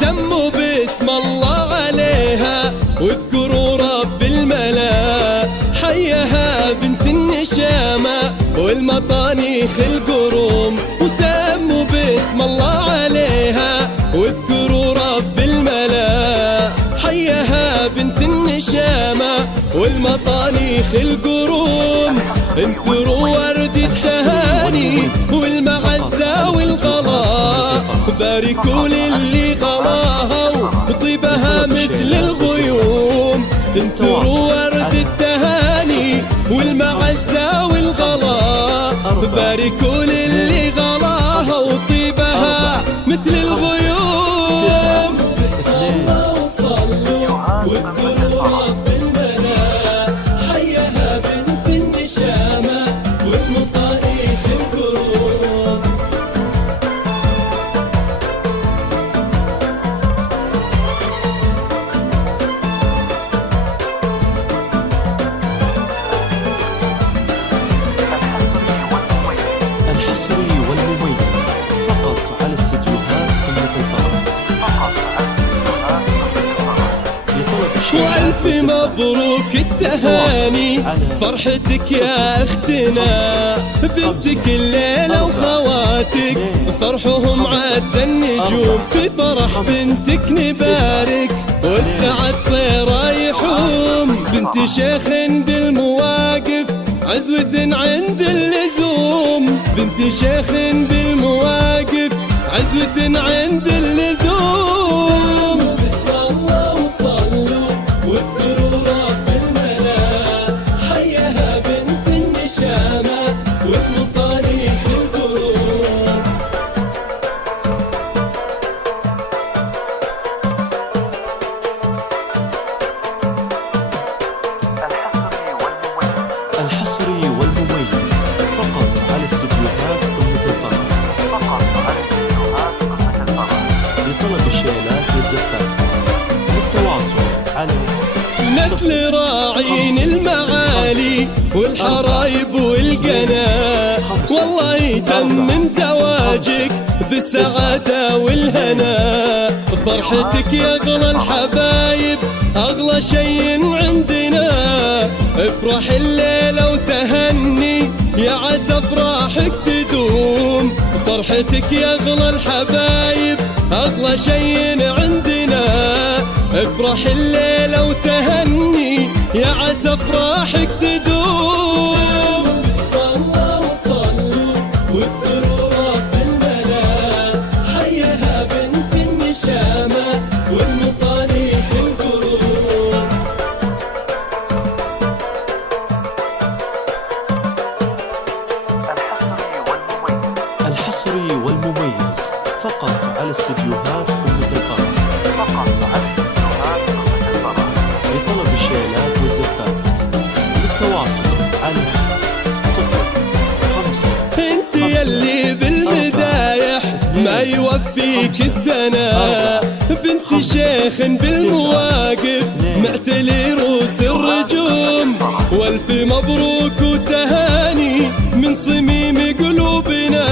سموا باسم الله عليها واذكروا رب الملا، حيها بنت النشامة والمطانيخ القروم. وسموا باسم الله عليها واذكروا رب الملا، حيها بنت النشامة والمطانيخ القروم. انثروا ورد التهاني والمعزة والغلاء، باركوا للي غلاها وطيبها مثل الغيوم. انثروا ورد التهاني والمعزة والغلاء، باركوا للي غلاها وطيبها مثل الغيوم. صلوا صلوا واذكروا رب الملا، حيها بنت النشامة والمطانيخ القروم. الحصري والمميز فقط على استديوهات قمة الفرح. وألف مبروك التهاني، فرحتك يا اختنا، بنتك الليلة وخواتك فرحهم عد النجوم. في فرح بنتك نبارك والسعد طير يحوم، بنت شيخ بالمواقف عزوة عند اللزوم. بنت شيخ بالمواقف عزوة عند اللزوم. صلوا صلوا واذكروا رب الملا، حيها بنت النشامة والمطانيخ القروم. الحصري والمميز فقط على استديوهات قمة الفرح. لطلب الشيلات والزفات للتواصل على نسل راعين المعالي والحرايب والقنا، والله يتمم زواجك بالسعادة والهنا. فرحتك يا أغلى الحبايب أغلى شيء عندنا، افرح الليلة وتهني يا عسى افراحك تدوم. فرحتك يا أغلى الحبايب أغلى شيء عندنا، افرح الليلة وتهني يا عسى افراحك تدوم. صلوا صلوا واذكروا رب الملا، حيها بنت النشامة والمطانيخ القروم. الحصري والمميز فقط على استديوهات قمة الفرح. لطلب الشيلات والزفات للتواصل على 05. انت يلي بالمدايح ما يوفيك الثناء، بنت شيخ بالمواقف معتلي روس الرجوم. والف مبروك وتهاني من صميم قلوبنا،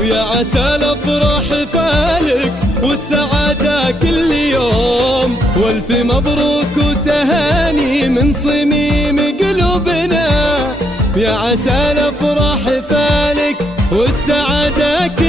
ويا عسى الافراح فالك والسعادة كل يوم. والف مبروك وتهاني من صميم قلوبنا، يا عسى الافراح فالك والسعادة كل